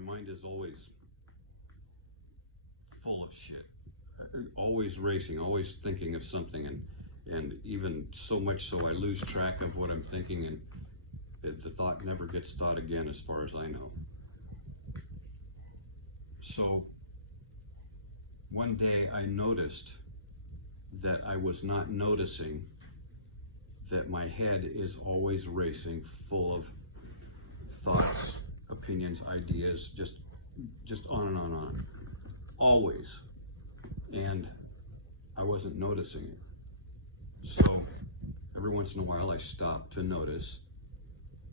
mind is always full of shit, always racing, always thinking of something, and even so much so I lose track of what I'm thinking, and the thought never gets thought again as far as I know. So one day I noticed that I was not noticing that my head is always racing, full of thoughts, opinions, ideas, just on and on and on, always. And I wasn't noticing it. So every once in a while I stop to notice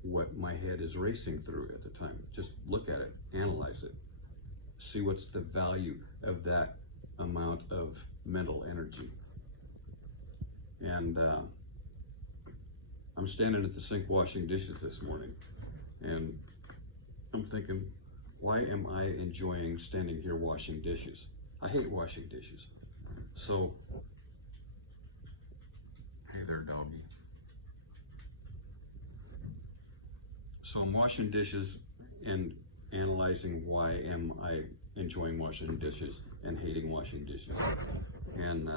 what my head is racing through at the time. Just look at it, analyze it, see what's the value of that amount of mental energy. And I'm standing at the sink washing dishes this morning, and I'm thinking, why am I enjoying standing here washing dishes? I hate washing dishes. So, hey there, doggy. So I'm washing dishes and analyzing why am I enjoying washing dishes and hating washing dishes. And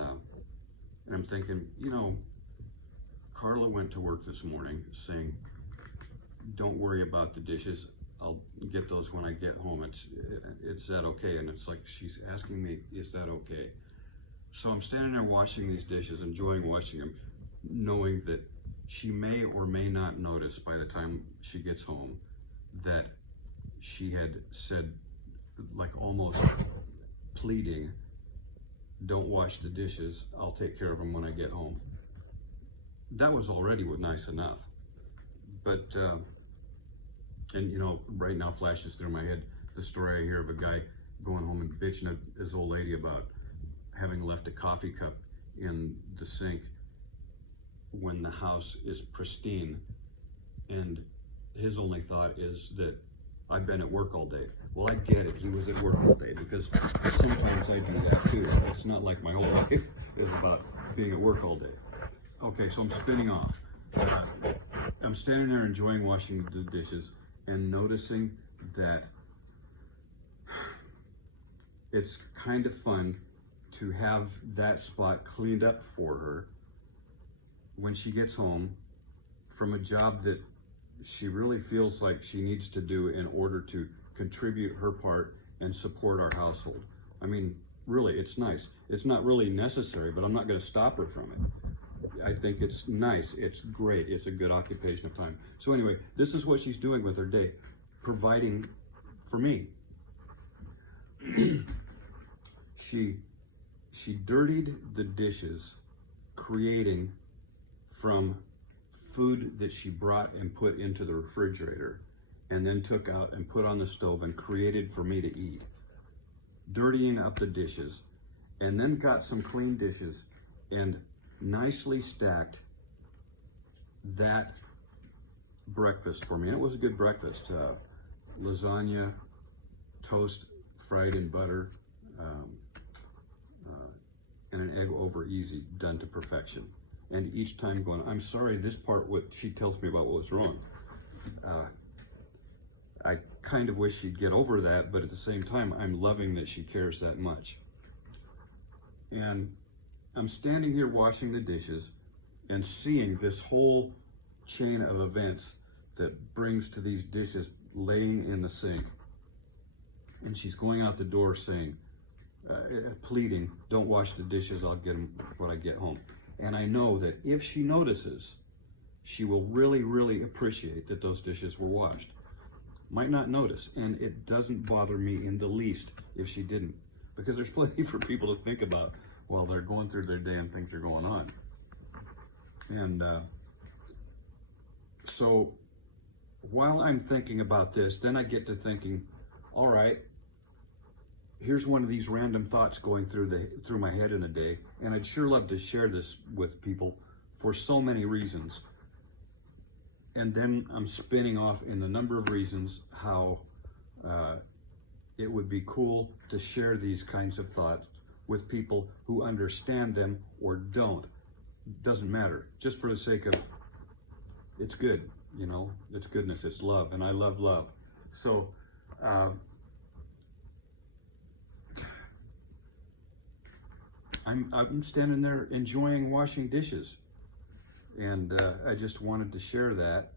I'm thinking, you know, Carla went to work this morning saying, don't worry about the dishes, I'll get those when I get home. Is that okay? And it's like she's asking me, is that okay? So I'm standing there washing these dishes, enjoying washing them, knowing that she may or may not notice by the time she gets home that she had said, like almost pleading, don't wash the dishes, I'll take care of them when I get home. That was already nice enough. But, and you know, right now flashes through my head the story I hear of a guy going home and bitching at his old lady about having left a coffee cup in the sink when the house is pristine, and his only thought is that I've been at work all day. Well, I get it, he was at work all day, because sometimes I do that too. It's not like my whole life is about being at work all day. Okay, so I'm spinning off. I'm standing there enjoying washing the dishes and noticing that it's kind of fun to have that spot cleaned up for her when she gets home from a job that she really feels like she needs to do in order to contribute her part and support our household. I mean, really, it's nice. It's not really necessary, but I'm not going to stop her from it. I think it's nice, it's great, it's a good occupation of time. So anyway, this is what she's doing with her day, providing for me. She dirtied the dishes, creating from food that she brought and put into the refrigerator, and then took out and put on the stove and created for me to eat. Dirtying up the dishes, and then got some clean dishes and nicely stacked that breakfast for me. And it was a good breakfast. Lasagna, toast fried in butter, and an egg over easy, done to perfection. And each time going, I'm sorry, this part, what she tells me about what was wrong. I kind of wish she'd get over that, but at the same time, I'm loving that she cares that much. And I'm standing here washing the dishes and seeing this whole chain of events that brings to these dishes laying in the sink. And she's going out the door saying, pleading, don't wash the dishes, I'll get them when I get home. And I know that if she notices, she will really, really appreciate that those dishes were washed. Might not notice, and it doesn't bother me in the least if she didn't, because there's plenty for people to think about while they're going through their day and things are going on. And so while I'm thinking about this, then I get to thinking, all right, here's one of these random thoughts going through my head in a day, and I'd sure love to share this with people for so many reasons. And then I'm spinning off in a number of reasons how it would be cool to share these kinds of thoughts with people who understand them or don't. Doesn't matter, just for the sake of, it's good, you know, it's goodness, it's love, and I love love. So I'm standing there enjoying washing dishes, and I just wanted to share that.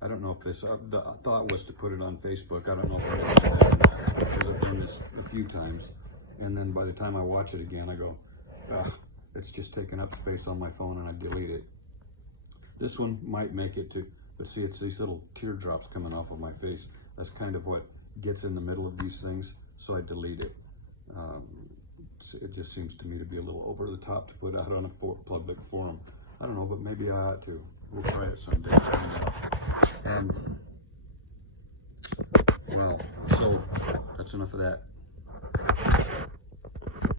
I don't know if this, the thought was to put it on Facebook. I don't know if I'm going to do that, because I've done this a few times, and then by the time I watch it again, I go, it's just taking up space on my phone, and I delete it. This one might make it to, but see, it's these little teardrops coming off of my face. That's kind of what gets in the middle of these things, so I delete it. It just seems to me to be a little over the top to put out on a public forum. I don't know, but maybe I ought to. We'll try it someday. Well, so that's enough of that.